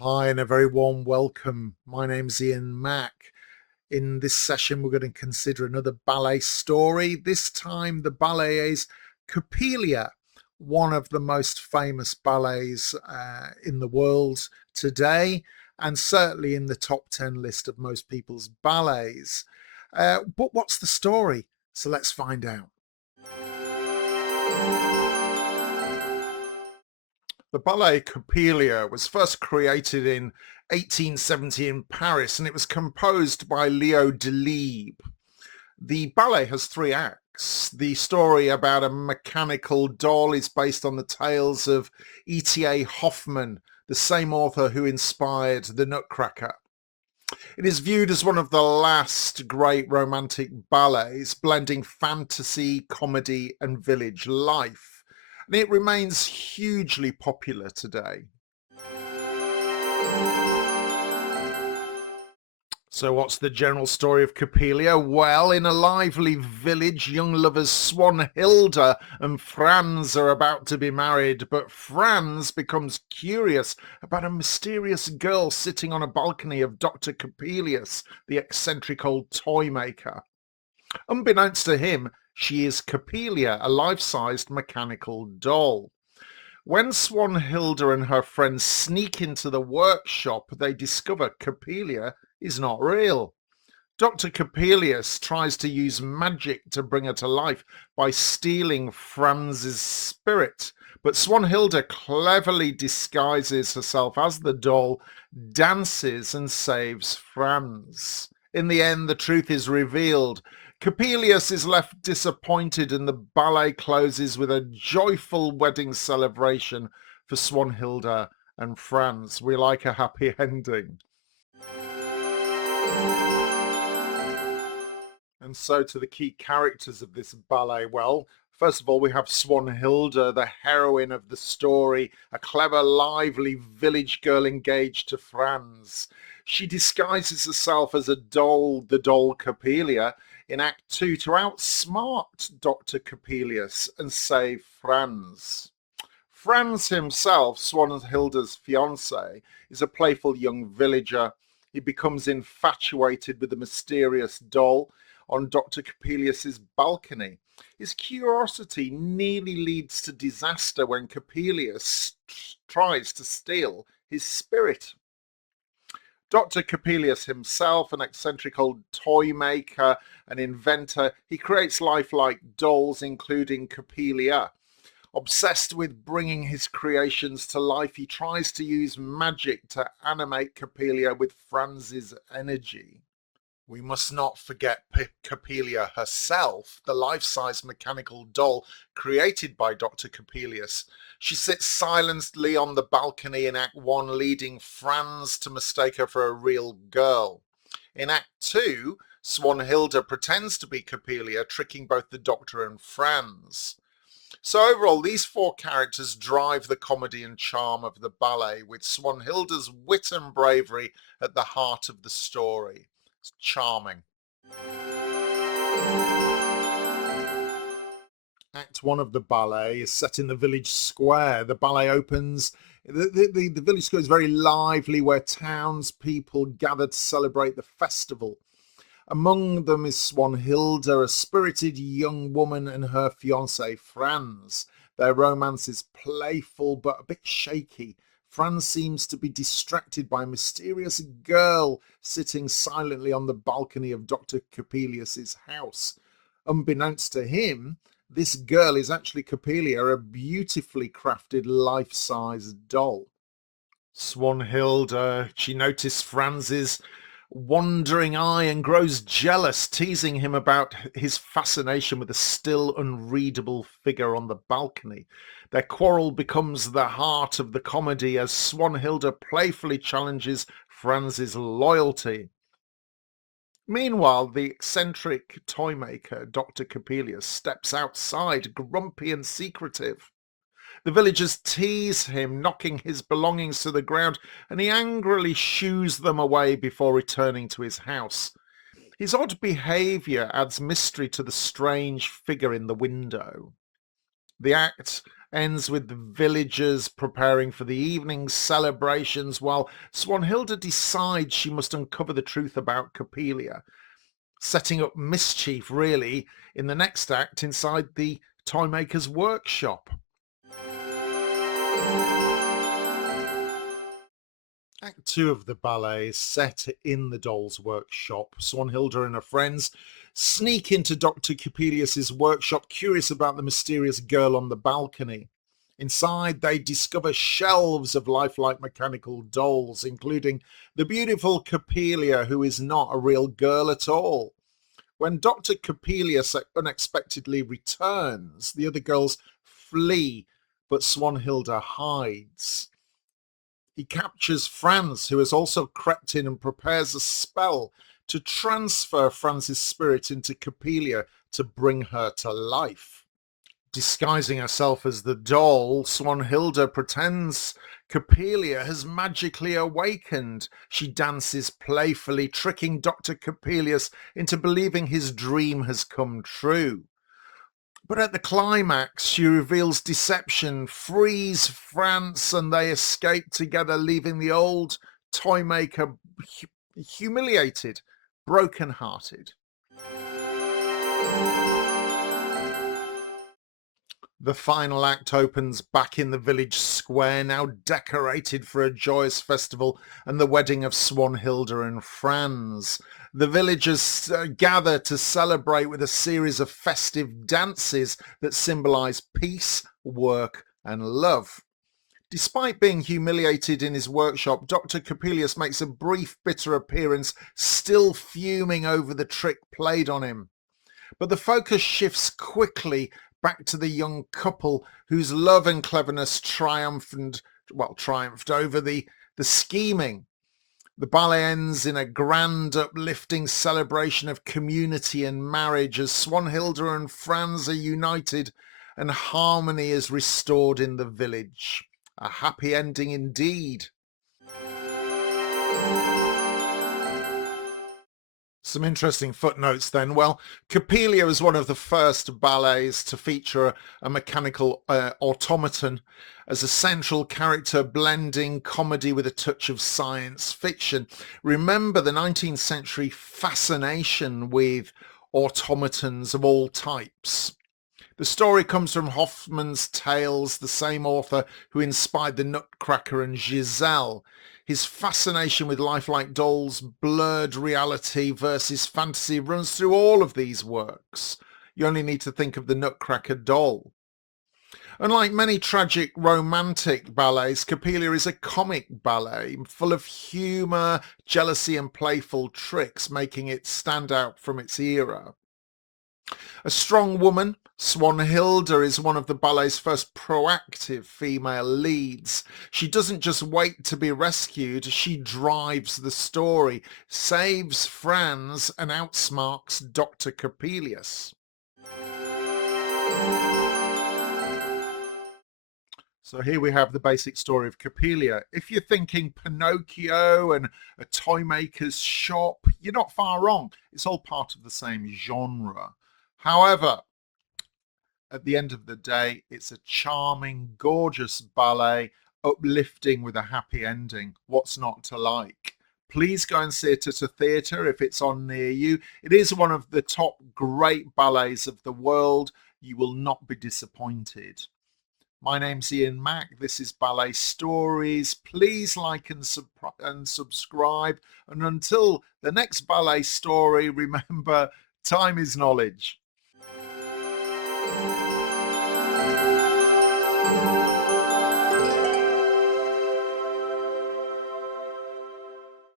Hi, and a very warm welcome. My name's Ian Mack. In this session, we're going to consider another ballet story. This time, the ballet is Coppélia, one of the most famous ballets in the world today, and certainly in the top 10 list of most people's ballets. But what's the story? So let's find out. The ballet Coppélia was first created in 1870 in Paris, and it was composed by Leo Delibes. The ballet has three acts. The story about a mechanical doll is based on the tales of E.T.A. Hoffmann, the same author who inspired The Nutcracker. It is viewed as one of the last great romantic ballets, blending fantasy, comedy, and village life. And it remains hugely popular today. So what's the general story of Coppélia? Well, in a lively village, young lovers Swanhilda and Franz are about to be married, but Franz becomes curious about a mysterious girl sitting on a balcony of Dr. Coppelius, the eccentric old toy maker. Unbeknownst to him, she is Coppélia, a life-sized mechanical doll. When Swanhilda and her friends sneak into the workshop, they discover Coppélia is not real. Dr. Coppelius tries to use magic to bring her to life by stealing Franz's spirit, but Swanhilda cleverly disguises herself as the doll, dances and saves Franz. In the end, the truth is revealed. Coppelius is left disappointed and the ballet closes with a joyful wedding celebration for Swanhilda and Franz. We like a happy ending. And so to the key characters of this ballet. Well, first of all, we have Swanhilda, the heroine of the story, a clever, lively village girl engaged to Franz. She disguises herself as a doll, the doll Coppélia, in Act 2 to outsmart Dr. Coppelius and save Franz. Franz himself, Swanhilda's fiancé, is a playful young villager. He becomes infatuated with the mysterious doll on Dr. Coppelius's balcony. His curiosity nearly leads to disaster when Coppelius tries to steal his spirit. Dr. Coppelius himself, an eccentric old toy maker, an inventor, he creates lifelike dolls, including Copp-ay-lee-a. Obsessed with bringing his creations to life, he tries to use magic to animate Coppélia with Franz's energy. We must not forget Coppélia herself, the life-size mechanical doll created by Dr. Coppelius. She sits silently on the balcony in Act 1, leading Franz to mistake her for a real girl. In Act 2, Swanhilda pretends to be Coppélia, tricking both the Doctor and Franz. So overall, these four characters drive the comedy and charm of the ballet, with Swanhilda's wit and bravery at the heart of the story. It's charming. Act 1 of the ballet is set in the village square. The ballet opens. The village square is very lively, where townspeople gather to celebrate the festival. Among them is Swanhilda, a spirited young woman, and her fiancé Franz. Their romance is playful but a bit shaky. Franz seems to be distracted by a mysterious girl sitting silently on the balcony of Dr. Coppelius's house. Unbeknownst to him, this girl is actually Coppélia, a beautifully crafted life-size doll. Swanhilda, she noticed Franz's wandering eye and grows jealous, teasing him about his fascination with the still unreadable figure on the balcony. Their quarrel becomes the heart of the comedy as Swanhilda playfully challenges Franz's loyalty. Meanwhile, the eccentric toy maker, Dr. Coppelius, steps outside, grumpy and secretive. The villagers tease him, knocking his belongings to the ground, and he angrily shoos them away before returning to his house. His odd behaviour adds mystery to the strange figure in the window. The act ends with the villagers preparing for the evening celebrations while Swanhilda decides she must uncover the truth about Coppélia, setting up mischief really in the next act inside the toy maker's workshop. Act 2 of the ballet is set in the doll's workshop. Swanhilda and her friends sneak into Dr. Coppelius's workshop, curious about the mysterious girl on the balcony. Inside, they discover shelves of lifelike mechanical dolls, including the beautiful Coppélia, who is not a real girl at all. When Dr. Coppelius unexpectedly returns, the other girls flee, but Swanhilda hides. He captures Franz, who has also crept in, and prepares a spell to transfer Franz's spirit into Coppélia to bring her to life. Disguising herself as the doll, Swanhilda pretends Coppélia has magically awakened. She dances playfully, tricking Dr. Coppelius into believing his dream has come true. But at the climax, she reveals deception, frees Franz, and they escape together, leaving the old toy maker humiliated, broken-hearted. The final act opens back in the village square, now decorated for a joyous festival and the wedding of Swanhilda and Franz. The villagers gather to celebrate with a series of festive dances that symbolize peace, work, and love. Despite being humiliated in his workshop, Dr. Coppelius makes a brief, bitter appearance, still fuming over the trick played on him. But the focus shifts quickly back to the young couple whose love and cleverness triumphed over the scheming. The ballet ends in a grand, uplifting celebration of community and marriage as Swanhilda and Franz are united and harmony is restored in the village. A happy ending indeed. Some interesting footnotes then. Well, Coppélia was one of the first ballets to feature a mechanical automaton as a central character, blending comedy with a touch of science fiction. Remember the 19th century fascination with automatons of all types. The story comes from Hoffmann's Tales, the same author who inspired The Nutcracker and Giselle. His fascination with lifelike dolls, blurred reality versus fantasy runs through all of these works. You only need to think of the Nutcracker doll. Unlike many tragic romantic ballets, Coppélia is a comic ballet full of humour, jealousy and playful tricks, making it stand out from its era. A strong woman, Swanhilda is one of the ballet's first proactive female leads. She doesn't just wait to be rescued, she drives the story, saves Franz and outsmarts Dr. Coppelius. So here we have the basic story of Coppélia. If you're thinking Pinocchio and a toy maker's shop, you're not far wrong. It's all part of the same genre. However, at the end of the day, it's a charming, gorgeous ballet, uplifting with a happy ending. What's not to like? Please go and see it at a theatre if it's on near you. It is one of the top great ballets of the world. You will not be disappointed. My name's Ian Mack. This is Ballet Stories. Please like and subscribe. And until the next ballet story, remember, time is knowledge.